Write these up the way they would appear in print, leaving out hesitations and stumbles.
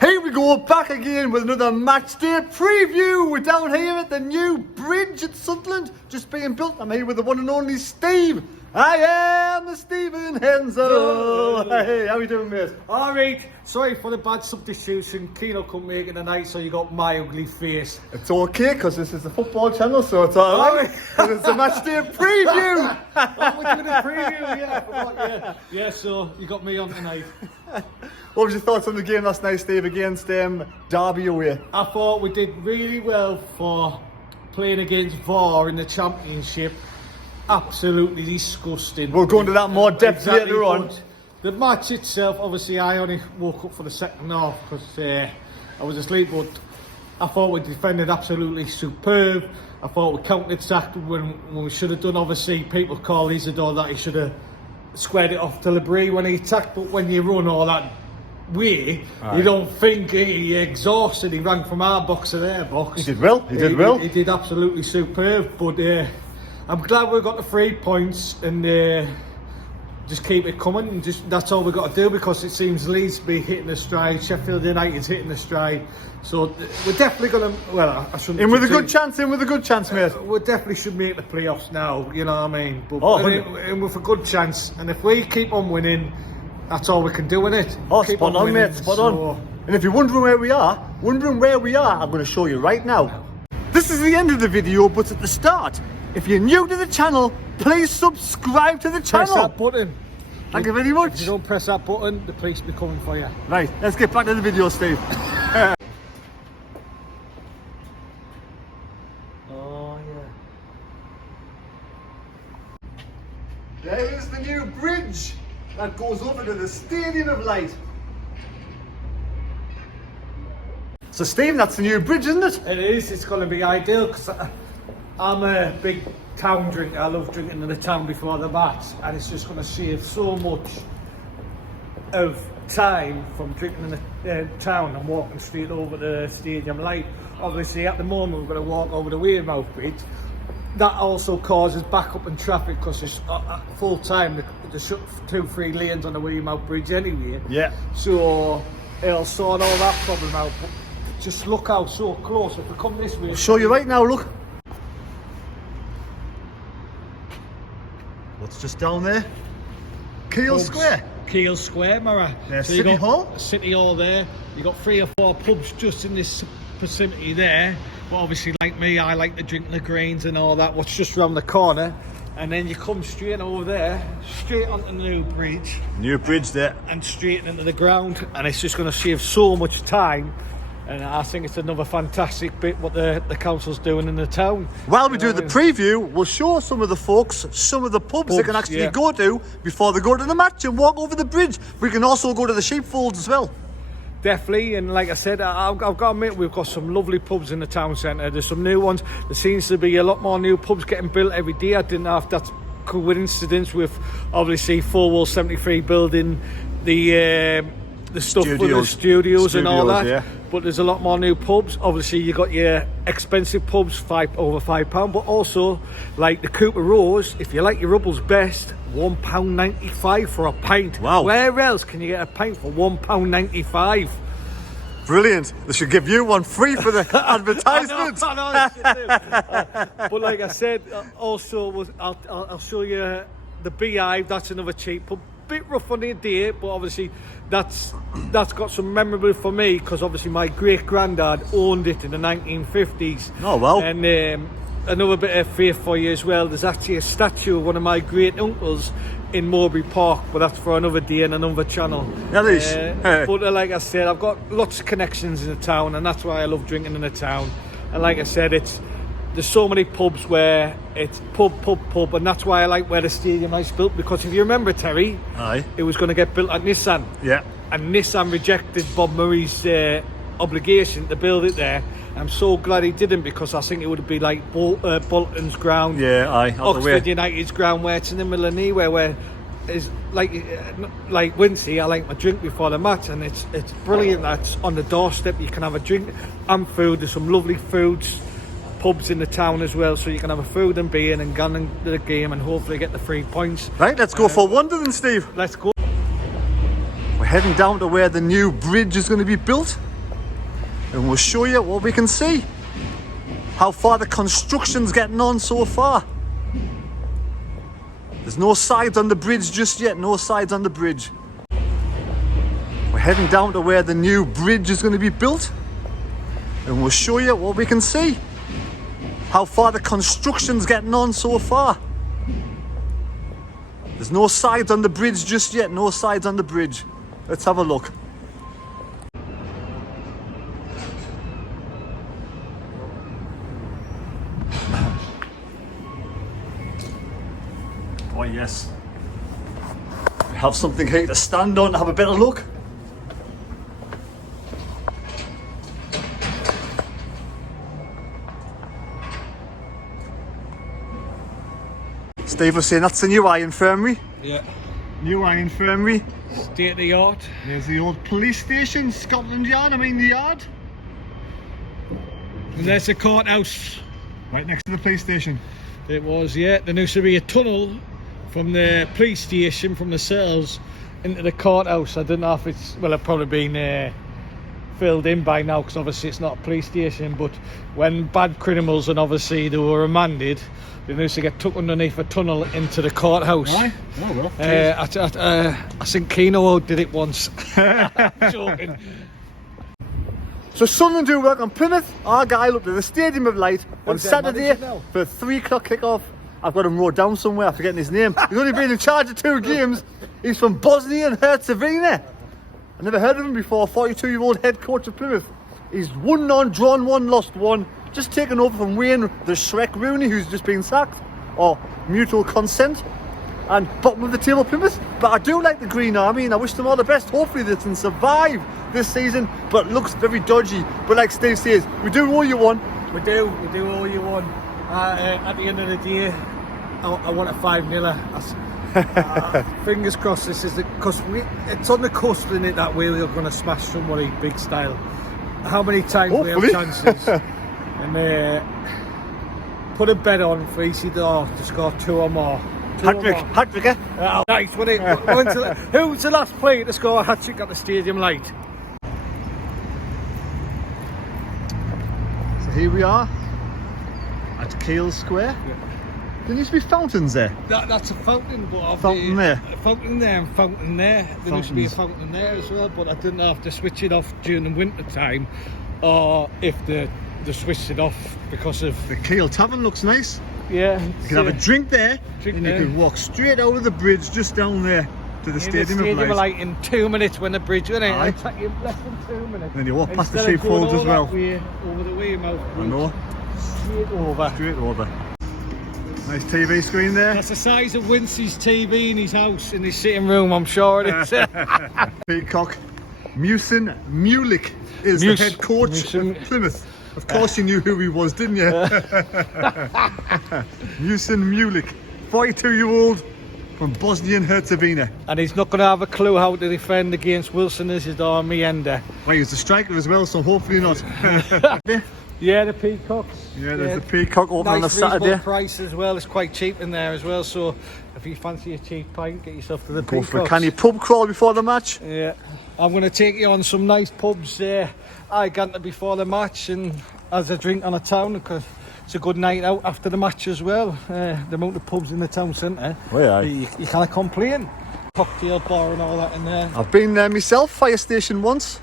Here we go, back again with another match day preview. We're down here at the new bridge at Sunderland, just being built. I'm here with the one and only Steve. I am the Stephen Henzo. Hey, how are you doing, mate? Alright, sorry for the bad substitution. Keno couldn't make it tonight, so you got my ugly face. It's okay, because this is a football channel, so it's alright. And it's a match day preview. Oh, we're doing a preview, yeah, I forgot, yeah. So you got me on tonight. What was your thoughts on the game last night, Steve, against Derby away? I thought we did really well for playing against VAR in the Championship. Absolutely disgusting. We'll go into that more depth later on. The match itself, obviously I only woke up for the second half because I was asleep, but I thought we defended absolutely superb. I thought we counter-attacked when we should have done. Obviously people call Isidore that he should have squared it off to Labrie when he attacked, but when you run all that way, you don't think he exhausted. He ran from our box to their box. He did well, he did well. He did absolutely superb, but I'm glad we got the 3 points and just keep it coming. And just that's all we've got to do, because it seems Leeds be hitting the stride, Sheffield United's hitting the stride. So we're definitely going to, well, I shouldn't... In with a good chance, mate. We definitely should make the playoffs now, you know what I mean? But, and with a good chance. And if we keep on winning, that's all we can do in it. Oh, keep spot on, winning, mate, spot on. And if you're wondering where we are, I'm going to show you right now. This is the end of the video, but at the start, if you're new to the channel, please subscribe to the channel. Press that button. Thank you very much. If you don't press that button, the police will be coming for you. Right, let's get back to the video, Steve. Oh, yeah. There is the new bridge that goes over to the Stadium of Light. So, Steve, that's the new bridge, isn't it? It is. It's going to be ideal, because I'm a big town drinker. I love drinking in the town before the match, and it's just going to save so much of time from drinking in the town and walking straight over to the Stadium Light. Obviously, at the moment, we're going to walk over the Weymouth Bridge. That also causes backup in traffic, because it's full time. They shut 2-3 lanes on the Weymouth Bridge anyway. Yeah. So it'll sort all that problem out. But just look out so close. If we come this way, I'll show you right now, look. What's just down there? Keel Square. Keel Square, Mara. Yeah, so City Hall. City Hall there. You got 3 or 4 pubs just in this vicinity there. But obviously, like me, I like to drink the greens and all that. What's just round the corner, and then you come straight over there, straight onto the new bridge. New bridge there. And straight into the ground, and it's just going to save so much time. And I think it's another fantastic bit what the council's doing in the town. While we do the preview, we'll show some of the folks some of the pubs they can actually go to before they go to the match and walk over the bridge. We can also go to the sheepfolds as well. Definitely, and like I said, I've got to admit, we've got some lovely pubs in the town centre. There's some new ones. There seems to be a lot more new pubs getting built every day. I didn't know if that's coincidence with obviously 4 Wall 73 building the stuff for the studios and all that. Yeah. But there's a lot more new pubs. Obviously, you got your expensive pubs, over £5, but also like the Cooper Rose. If you like your Rubbles best, £1.95 for a pint. Wow! Where else can you get a pint for £1.95? Brilliant. They should give you one free for the advertisement. But like I said, also I'll show you the Beehive. That's another cheap pub. Bit rough on the day, but obviously that's got some memorable for me, because obviously my great granddad owned it in the 1950s. Oh well. And another bit of faith for you as well. There's actually a statue of one of my great uncles in Mowbray Park, but that's for another day and another channel. But like I said, I've got lots of connections in the town, and that's why I love drinking in the town. And like I said, there's so many pubs where it's pub, and that's why I like where the Stadium Light's built, because if you remember, Terry, it was going to get built at Nissan. Yeah. And Nissan rejected Bob Murray's obligation to build it there. I'm so glad he didn't, because I think it would be like Bolton's ground, Oxford United's ground, where it's in the middle of nowhere, where it's like Wincy. I like my drink before the match, and it's brilliant. That's on the doorstep. You can have a drink and food. There's some lovely foods, pubs in the town as well, so you can have a food and beer and go into the game and hopefully get the 3 points. Right, let's go for wonder then, Steve. Let's go. We're heading down to where the new bridge is going to be built. and we'll show you what we can see. How far the construction's getting on so far. There's no sides on the bridge just yet, no sides on the bridge. We're heading down to where the new bridge is going to be built, and we'll show you what we can see. How far the construction's getting on so far. There's no sides on the bridge just yet, no sides on the bridge. Let's have a look. Oh yes. We have something here to stand on to have a better look. Steve was saying that's the new eye infirmary. Yeah. New eye infirmary. State of the art. There's the old police station, Scotland Yard, the yard. And there's the courthouse. Right next to the police station. It was, yeah. There used to be a tunnel from the police station, from the cells, into the courthouse. I don't know if it's, well, it's probably been filled in by now, because obviously it's not a police station, but when bad criminals and obviously they were remanded, they used to get took underneath a tunnel into the courthouse. Right? Oh well. I think Keno did it once. Joking. So Sunderland do work on Plymouth Argyle up to the Stadium of Light on Saturday for 3 o'clock kick-off. I've got him wrote down somewhere, I'm forgetting his name. He's only been in charge of 2 games. He's from Bosnia and Herzegovina. I never heard of him before. 42-year-old head coach of Plymouth. He's won none, drawn 1, lost 1. Just taken over from Wayne the Shrek Rooney, who's just been sacked, or mutual consent. And bottom of the table Plymouth. But I do like the Green Army, and I wish them all the best. Hopefully they can survive this season, but it looks very dodgy. But like Steve says, we do all you want. We do all you want. At the end of the day, I want a 5-0. Fingers crossed this is because it's on the cusp, isn't it, that we're going to smash somebody big style. How many times we have chances and put a bet on for ECDR to score 2 or more. Hat-trick, eh? Nice, who's the last player to score a hat-trick at the Stadium Light? So here we are at Keel Square. Yeah. There used to be fountains there. That's a fountain, but a fountain there. A fountain there and fountain there. There used to be a fountain there as well, but I didn't have to switch it off during the winter time, or if they switched it off because of the Keel Tavern looks nice. Yeah, you can have a drink there, and you can walk straight out of the bridge just down there to the Stadium of Light in 2 minutes when the bridge went in. It'll take you less than 2 minutes. And then you walk past the sheepfold as well. Over the Weymouth Bridge. I know. Straight over. Nice TV screen there. That's the size of Wincy's TV in his house, in his sitting room, I'm sure it is. Peacock. Musin Mulik is the head coach of Plymouth. Of course you knew who he was, didn't you? Musin Mulik, 42-year-old from Bosnia and Herzegovina. And he's not going to have a clue how to defend against Wilson Isidore Mienda. Well, he was a striker as well, so hopefully not. Yeah, the Peacocks. Yeah, there's the Peacock open on a Saturday. Nice price as well, it's quite cheap in there as well, so if you fancy a cheap pint, get yourself to the Peacocks. Go for a canny pub crawl before the match. Yeah, I'm going to take you on some nice pubs I got to before the match and as a drink on a town, because it's a good night out after the match as well. The amount of pubs in the town centre, you can't complain. Cocktail bar and all that in there. I've been there myself, fire station once.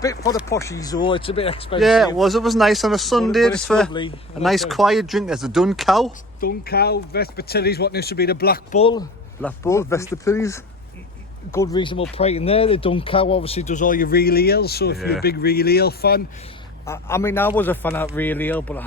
Bit for the poshies though, it's a bit expensive. Yeah, it was nice on a Sunday, just for a nice quiet drink. There's a Dun Cow. Dun Cow, Vespertilly's what used to be the Black Bull. Black Bull, Vespertilly's. Good reasonable price in there. The Dun Cow obviously does all your real ales, so if you're a big real ale fan. I mean, I was a fan of real ale, but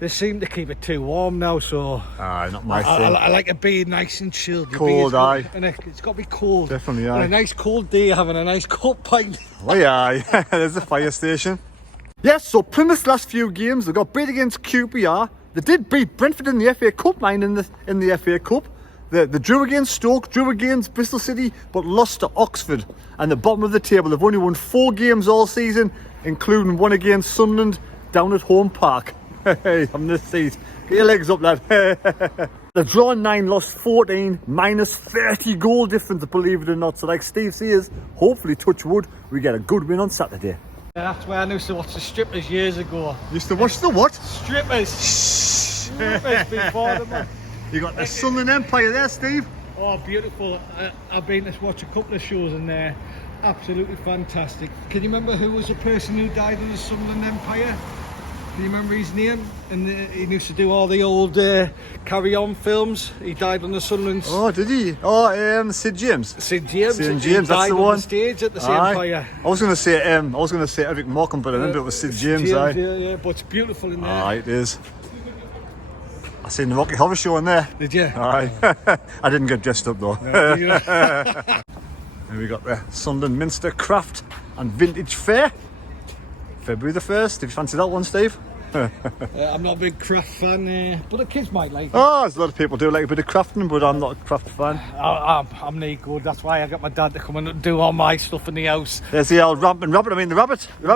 they seem to keep it too warm now, so... not my thing. I like a beer nice and chilled. Cold, aye. And it's got to be cold. Definitely, aye. On a nice cold day, having a nice cold pint. Oh yeah, there's the fire station. Yes, so Plymouth's last few games, they got beat against QPR. They did beat Brentford in the FA Cup, in the FA Cup. They drew against Stoke, drew against Bristol City, but lost to Oxford. And the bottom of the table, they've only won 4 games all season, including one against Sunderland down at Home Park. Hey, on this seat. Get your legs up, lad. They've drawn 9, lost 14, minus 30 goal difference, believe it or not. So like Steve says, hopefully, touch wood, we get a good win on Saturday. Yeah, that's where I used to watch the strippers years ago. Used to watch the what? Strippers. Strippers before them, man. You got the Sunderland Empire there, Steve. Oh, beautiful. I've been to watch a couple of shows and they're absolutely fantastic. Can you remember who was the person who died in the Sunderland Empire? Can you remember his name? And he used to do all the old Carry On films. He died on the Sunderland. Oh, did he? Oh, Sid James. Sid James. Sid James, that's died the on one. The stage at the Empire. I was going to say Eric Morecambe, but I remember it was Sid James. Yeah, but it's beautiful in there. Aye, it is. I seen the Rocky Horror Show in there. Did you? Aye. I didn't get dressed up though. No, And we got the Sunderland Minster Craft and Vintage Fair. February the 1st. Did you fancy that one, Steve? I'm not a big craft fan, but the kids might like it. Oh, there's a lot of people do like a bit of crafting, but I'm not a craft fan. I'm no good. That's why I got my dad to come and do all my stuff in the house. There's the old rampant rabbit. I mean the rabbit. And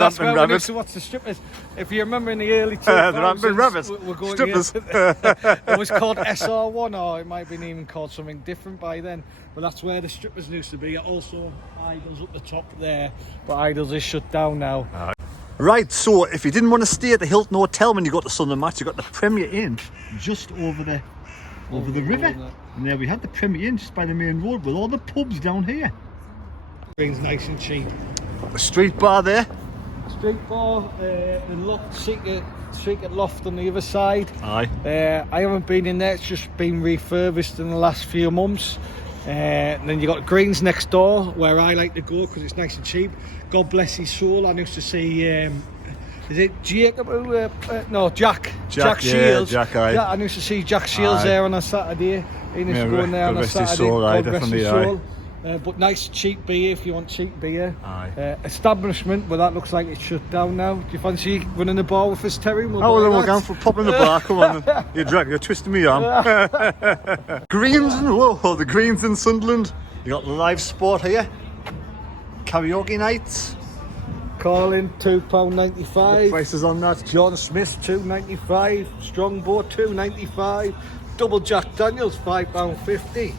that's where we used to watch the strippers. If you remember in the early 2000s, the rampant rabbits. We're going Strippers. It was called SR1, or it might have been even called something different by then. But that's where the strippers used to be. Also, Idols up the top there, but Idols is shut down now. Right, so if you didn't want to stay at the Hilton Hotel when you got the Sunderland match, you got the Premier Inn just over the river. And there we had the Premier Inn just by the main road with all the pubs down here. Everything's nice and cheap. The street bar there. Street bar, the loft, secret loft on the other side. Aye. I haven't been in there, it's just been refurbished in the last few months. And then you got Greens next door, where I like to go because it's nice and cheap. God bless his soul. I used to see, is it Jacob? No, Jack Shields. Jack, aye. Yeah, I used to see Jack Shields there on a Saturday. He used to go in there on a Saturday. Soul, God bless bless his his soul. soul. But nice cheap beer if you want cheap beer. Aye. Establishment, but that looks like it's shut down now. Do you fancy running the bar with us, Terry? Then we're going for popping the bar. Come on, you're twisting me arm. Greens and the Greens in Sunderland. You got live sport here. Karaoke nights. Carlin £2.95. The prices on that. John Smith £2.95. Strongbow £2.95. Double Jack Daniels £5.50.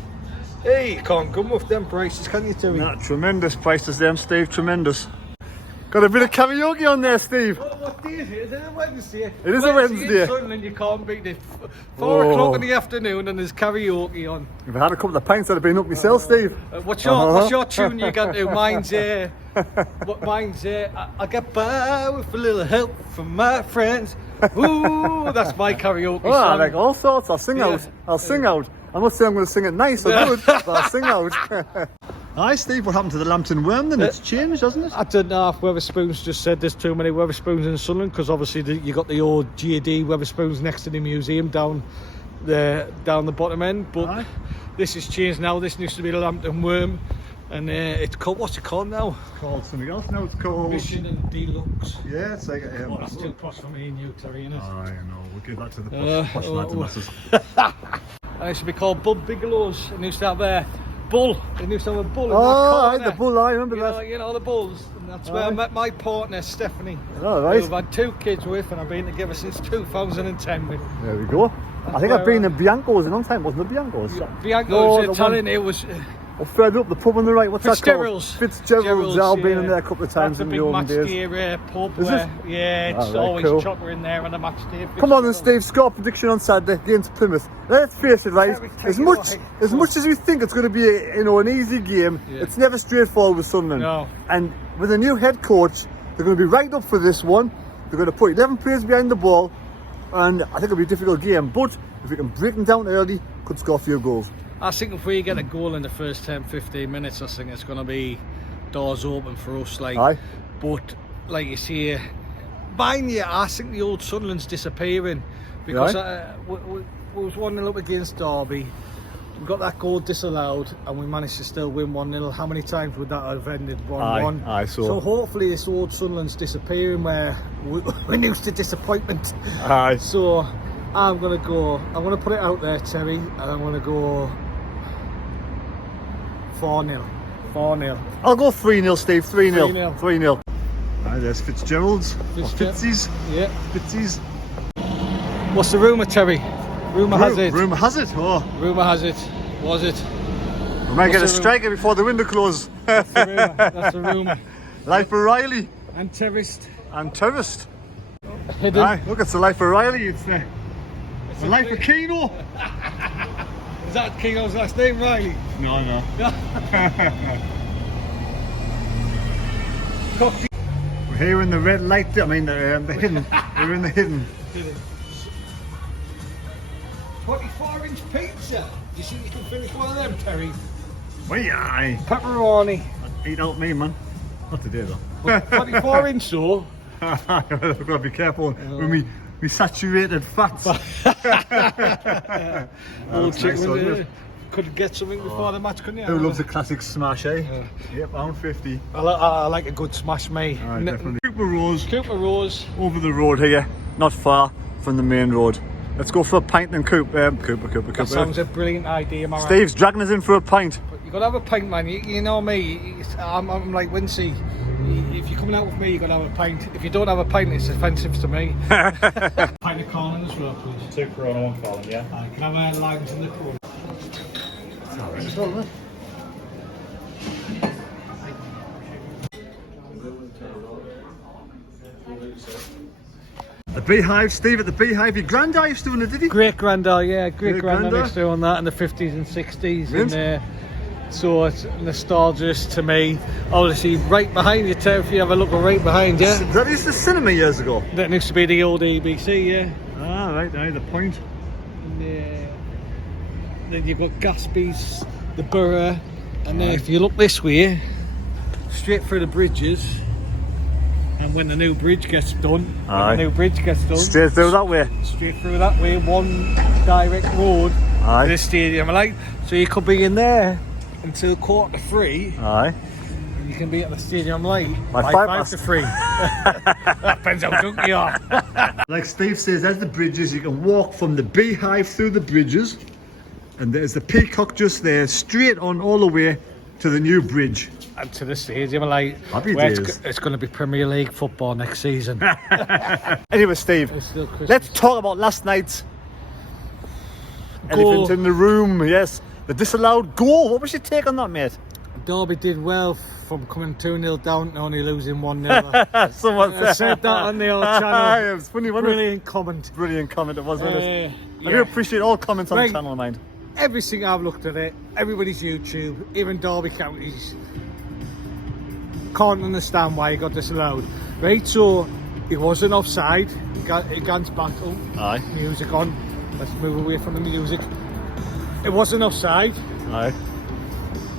Hey, you can't come with them prices, can you, Terry? Nah, tremendous prices them, Steve. Tremendous. Got a bit of karaoke on there, Steve. What day is it? Is it a Wednesday? It is a Wednesday. In Sunderland, you can't beat it. 4 o'clock in the afternoon and there's karaoke on. If I had a couple of pints, I'd have been up myself, Steve. What's your tune you got to? Mine's I get by with a little help from my friends. Ooh, that's my karaoke song. I like all sorts. I'll sing out. I'm not saying I'm going to sing it nice or good, but I'll sing out. Hi, Steve. What happened to the Lambton Worm then? It's changed, hasn't it? I don't know if Weatherspoons just said there's too many Weatherspoons in Sunderland, because obviously you got the old GD Weatherspoons next to the museum down the bottom end. But this has changed now. This used to be the Lambton Worm, and it's called, what's it called now? It's called something else now. It's called Michelin Deluxe. Yeah, it's like that's too posh for me and you, Terry, isn't it? I know. We'll give that to the posh lads and lasses. It used to be called Bud Bigelow's, and used to have bull. They used to have a bull in that corner. The bull, I remember that. You know, the bulls. And that's where I met my partner, Stephanie. Oh, right. Who I've had 2 kids with, and I've been together since 2010 with. There we go. I think I've been in Bianco's a long time, wasn't it? Bianco's? Bianco's Italian, it was... further up the pub on the right, what's that called? Fitzgerald's. Fitzgerald's. I've been in there a couple of times in the olden days. That's a big match day pub. Yeah, it's always cool. chocker in there on a match day. Come on then, Steve. Score prediction on Saturday against Plymouth. Let's face it, right? As much as we think it's going to be an easy game, it's never straightforward with Sunderland. No. And with a new head coach, they're going to be right up for this one. They're going to put 11 players behind the ball, and I think it'll be a difficult game. But if we can break them down early, could score a few goals. I think if we get a goal in the first 10-15 minutes, I think it's going to be doors open for us. But like you see, mind you, I think the old Sunderland's disappearing, because we was 1-0 up against Derby. We got that goal disallowed, and we managed to still win 1-0. How many times would that have ended 1-1? So hopefully this old Sunderland's disappearing, where we're used to disappointment. So I'm going to put it out there, Terry, and I'm going to go 4-0. I'll go 3-0, Steve. 3-0. There's Fitzgerald's. Fitzies. Yeah. Fitzies. What's the rumour, Terry? Rumour has it. Rumour has it. Rumour has it. Was it? We might get a striker before the window closes. That's the rumour. Life of Riley. And terraced. And terraced. Hidden. Aye, look, it's the life of Riley. It's the life of Keno. Is that Keno's last name, Riley? No. We're here in the red light. I mean, the hidden. We're in the hidden. 24-inch pizza. Do you think you can finish one of them, Terry? Well, aye. Pepperoni. Eat out me, man. Not today, though. 24-inch though. I've got to be careful with me saturated fats. Old chicken. Nice, could get something before the match, couldn't you? Who loves a classic smash, eh? Yep, £1.50. I like a good smash, mate. Alright, definitely. Cooper Rose. Over the road here, not far from the main road. Let's go for a pint then, Cooper. That sounds a brilliant idea, man. Steve's dragging us in for a pint. You gotta have a pint, man. You know me. I'm like Wincy. If you're coming out with me, you gotta have a pint. If you don't have a pint, it's offensive to me. Pint of Colin as well, please. 2 Corona, 1 Colin, yeah. Can I have limes in the Corona? As well, isn't it? The Beehive, Steve, at the Beehive. Your granddad used to do it, did he? Great granddad, yeah. Great granddad used to own that in the 50s and 60s. And, so it's nostalgic to me. Obviously, right behind you, Ted, if you have a look right behind you. That is the cinema years ago. That used to be the old ABC, yeah. Ah, right, aye, the point. Yeah. Then you've got Gatsby's, the Borough, and then if you look this way, straight through the bridges, and when the new bridge gets done, Straight through that way. Straight through that way, one direct road to the stadium. Like, so you could be in there until 3:15. Aye. And you can be at the stadium late by 5 to 3. That depends how drunk you are. Like Steve says, there's the bridges. You can walk from the Beehive through the bridges, and there's the Peacock just there, straight on all the way to the new bridge. And to the stadium, like, happy days. It's going to be Premier League football next season. Anyway, Steve, let's talk about last night's elephant in the room. Yes, the disallowed goal. What was your take on that, mate? Derby did well from coming 2-0 down to only losing 1-0. Someone said that on the old channel. It was funny, wasn't it? Brilliant comment. Brilliant comment it was, wasn't it? I do appreciate all comments on the channel, mind. Everything I've looked at it, everybody's YouTube, even Derby counties, can't understand why he got disallowed. Right, so he wasn't offside. Against battle. Aye. Music on. Let's move away from the music. It wasn't offside. Aye.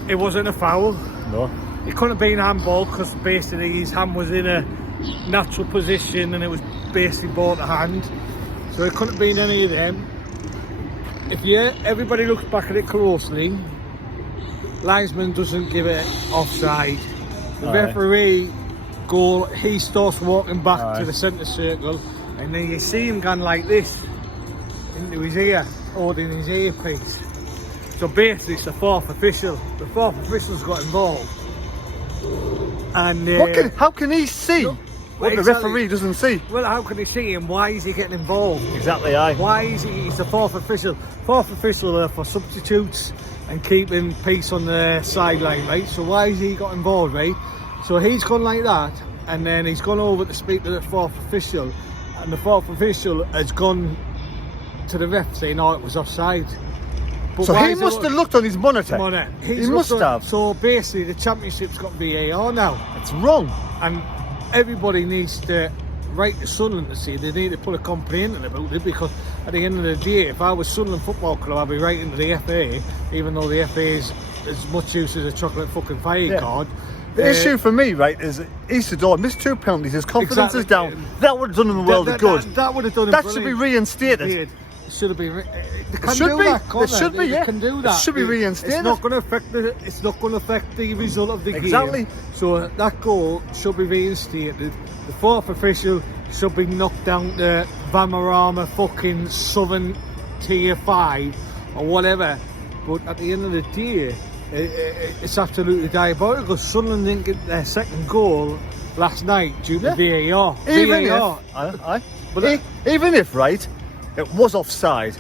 It wasn't a foul. No. It couldn't have been handball because basically his hand was in a natural position and it was basically ball to hand. So it couldn't have been any of them. If everybody looks back at it closely, linesman doesn't give it offside. The referee he starts walking back to the centre circle, and then you see him going like this into his ear, holding his earpiece. So basically it's the fourth official. The fourth official's got involved. And how can he see what the referee doesn't see? Well, how can he see him? Why is he getting involved? Exactly, aye. Why is he's the fourth official? Fourth official for substitutes and keeping peace on the sideline, right? So why has he got involved, right? So he's gone like that, and then he's gone over to speak to the fourth official, and the fourth official has gone to the ref saying, "Oh, it was offside." But so he must have looked on his monitor. He must have. So basically, the championship's got VAR now. It's wrong, and everybody needs to write to Sunderland to see they need to put a complaint in about it, because at the end of the day, if I was Sunderland Football Club, I'd be writing to the FA, even though the FA is as much use as a chocolate fucking fire card. The issue for me, right, is Isidore missed 2 penalties. His confidence is down. That would have done him a world of good. That would have done him. That should be reinstated. It should have been. It should be. It should be. Yeah. Can do that. It should be reinstated. It's not going to affect the. It's not going to affect the result of the game. Exactly. So that goal should be reinstated. The fourth official should be knocked down to Vanarama fucking Southern Tier 5 or whatever. But at the end of the day, it's absolutely diabolical. Sunderland didn't get their second goal last night due to VAR. Even if, right, it was offside,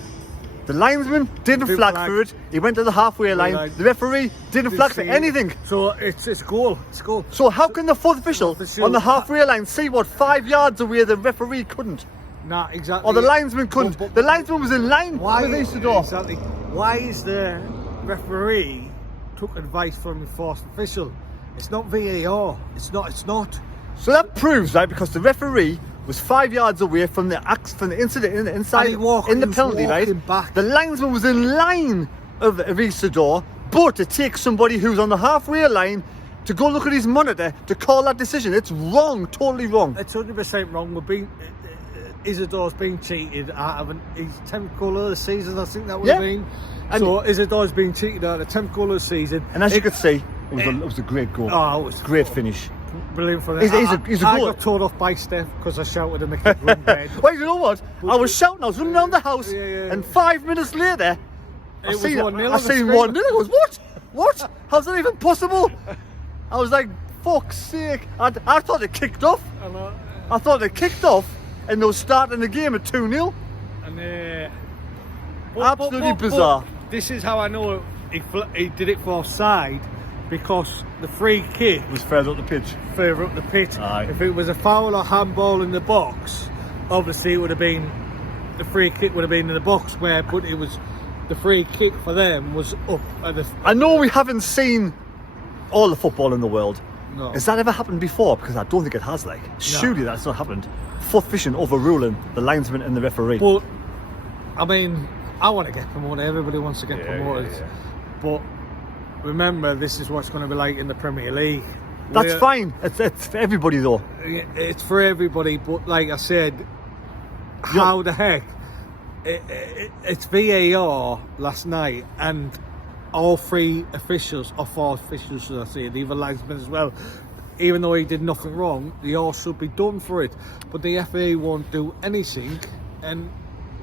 The linesman didn't flag for it. He went to the halfway line. The referee didn't flag for anything. So it's goal. It's goal. So how can the fourth official on the halfway line see what 5 yards away the referee couldn't? Nah, exactly. Or the linesman couldn't. The linesman was in line with Isidore. Exactly. Why is the referee took advice from the fourth official? It's not VAR. It's not. So that proves, right, because the referee was 5 yards away from the incident inside in the penalty, right? Back. The linesman was in line of Isidore, but to take somebody who's on the halfway line to go look at his monitor to call that decision, it's wrong, totally wrong. It's 100% wrong. Isidore's been cheated out of his 10th goal of the season, I think that would have been. So Isidore's been cheated out of the 10th goal of the season. And as you could see, it was a great goal. Oh, it was great finish. Brilliant for him. He's a I goal. got told off by Steph because I shouted in the kick room bed. Well, you know what? I was shouting, I was running around the house, and 5 minutes later, I seen 1-0. I goes, what? How's that even possible? I was like, fuck's sake. I thought it kicked off. I thought it kicked off, and they were starting the game at 2-0. And absolutely bizarre. This is how I know he did it for offside, because the free kick was further up the pitch. Aye. If it was a foul or handball in the box, obviously it would have been, the free kick would have been in the box, but it was, the free kick for them was up at the... I know we haven't seen all the football in the world. No. Has that ever happened before? Because I don't think it has, like. Surely that's not happened. Fourth official overruling the linesman and the referee. But, I mean, I want to get promoted. Everybody wants to get promoted. Yeah. But remember, this is what's going to be like in the Premier League. That's fine. It's for everybody, though. It's for everybody, but like I said, how the heck? It's VAR last night, and all three officials, or four officials, should I say, the other linesmen as well, even though he did nothing wrong, they all should be done for it. But the FA won't do anything, and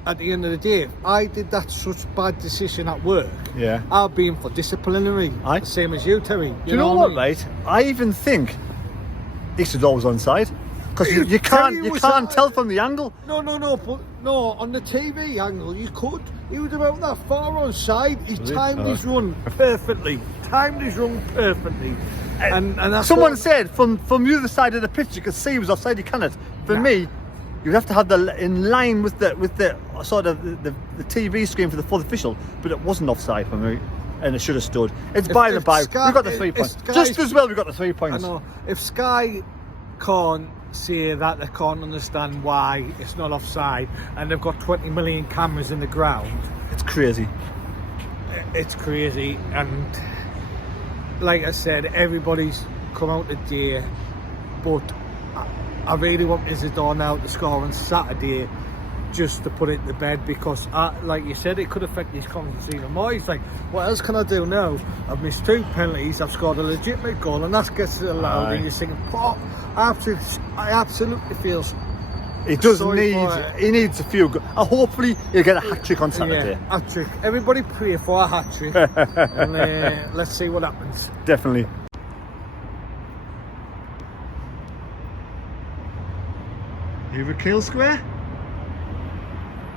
at the end of the day, if I did that such bad decision at work, I'll be in for disciplinary. Same as you, Terry. Do you know what, mate? I even think Isidore was onside. Because you can't tell from the angle. No, on the TV angle you could. He was about that far onside. He timed his run perfectly. And that's someone said from the other side of the pitch you could see he was offside. You cannot. For me, you'd have to have in line with the sort of the TV screen for the fourth official, but it wasn't offside for me, and it should have stood. It's by the by. We got the 3 points. Just as well we got the 3 points. I know. If Sky can't say that, they can't understand why it's not offside, and they've got 20 million cameras in the ground. It's crazy. It's crazy, and like I said, everybody's come out today, but I really want Isidore now to score on Saturday, just to put it to bed, because like you said, it could affect his confidence even more. He's like, what else can I do now? I've missed 2 penalties, I've scored a legitimate goal, and that gets it allowed, and you're thinking, I absolutely feel he needs a few good. Hopefully he'll get a hat-trick on Saturday. Yeah, hat-trick. Everybody pray for a hat-trick. And let's see what happens. Definitely. Here at Keel Square.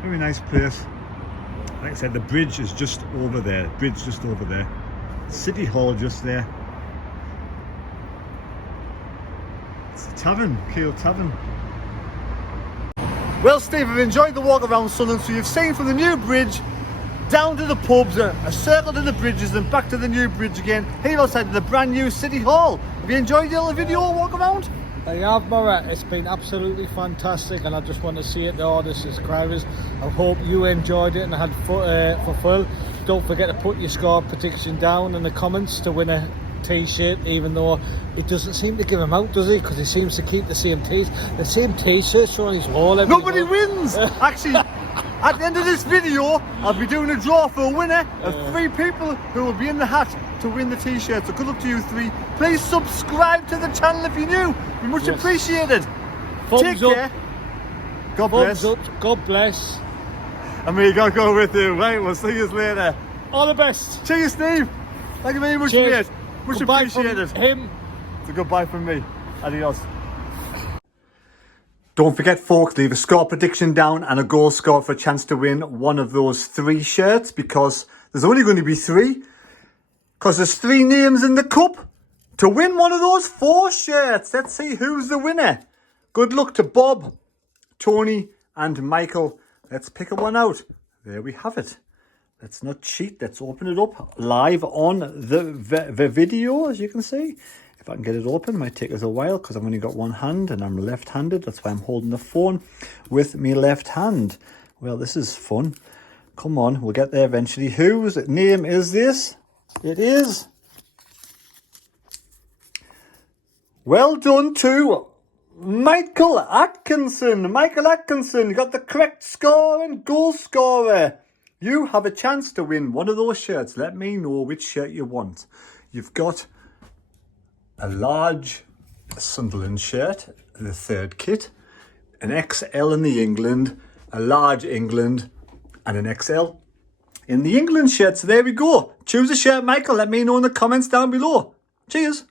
Very nice place. Like I said, the bridge is just over there. City Hall just there. It's the tavern, Keel Tavern. Well, Steve, I've enjoyed the walk around Sunderland. So you've seen from the new bridge down to the pubs, a circle to the bridges, and back to the new bridge again, here outside of the brand new City Hall. Have you enjoyed the little video walk around? I have, Mara. It's been absolutely fantastic, and I just want to see it to all the subscribers. I hope you enjoyed it and had for full. Don't forget to put your score prediction down in the comments to win a t-shirt, even though it doesn't seem to give him out, does he? Because he seems to keep the same t-shirts on his wall. Nobody wins! Actually, at the end of this video, I'll be doing a draw for a winner of 3 people who will be in the hat to win the t-shirt. So good luck to you 3. Please subscribe to the channel if you're new. We much appreciated. Take care. God bless. Thumbs up. God bless. And we gotta go with you. Right, we'll see you later. All the best. Cheers, Steve. Thank you very much, mate. Much goodbye appreciated. From him. It's a goodbye from me. Adios. Don't forget, folks, leave a score prediction down and a goal score for a chance to win one of those 3 shirts, because there's only going to be 3. Because there's 3 names in the cup to win one of those 4 shirts. Let's see who's the winner. Good luck to Bob, Tony and Michael. Let's pick one out. There we have it. Let's not cheat. Let's open it up live on the video, as you can see. If I can get it open, might take us a while because I've only got one hand and I'm left-handed. That's why I'm holding the phone with my left hand. Well, this is fun. Come on, we'll get there eventually. Whose name is this? It is. Well done to Michael Atkinson. Michael Atkinson, you got the correct score and goal scorer. You have a chance to win one of those shirts. Let me know which shirt you want. You've got a large Sunderland shirt, the 3rd kit, an XL in the England, a large England, and an XL in the England shirt. So there we go. Choose a shirt, Michael. Let me know in the comments down below. Cheers.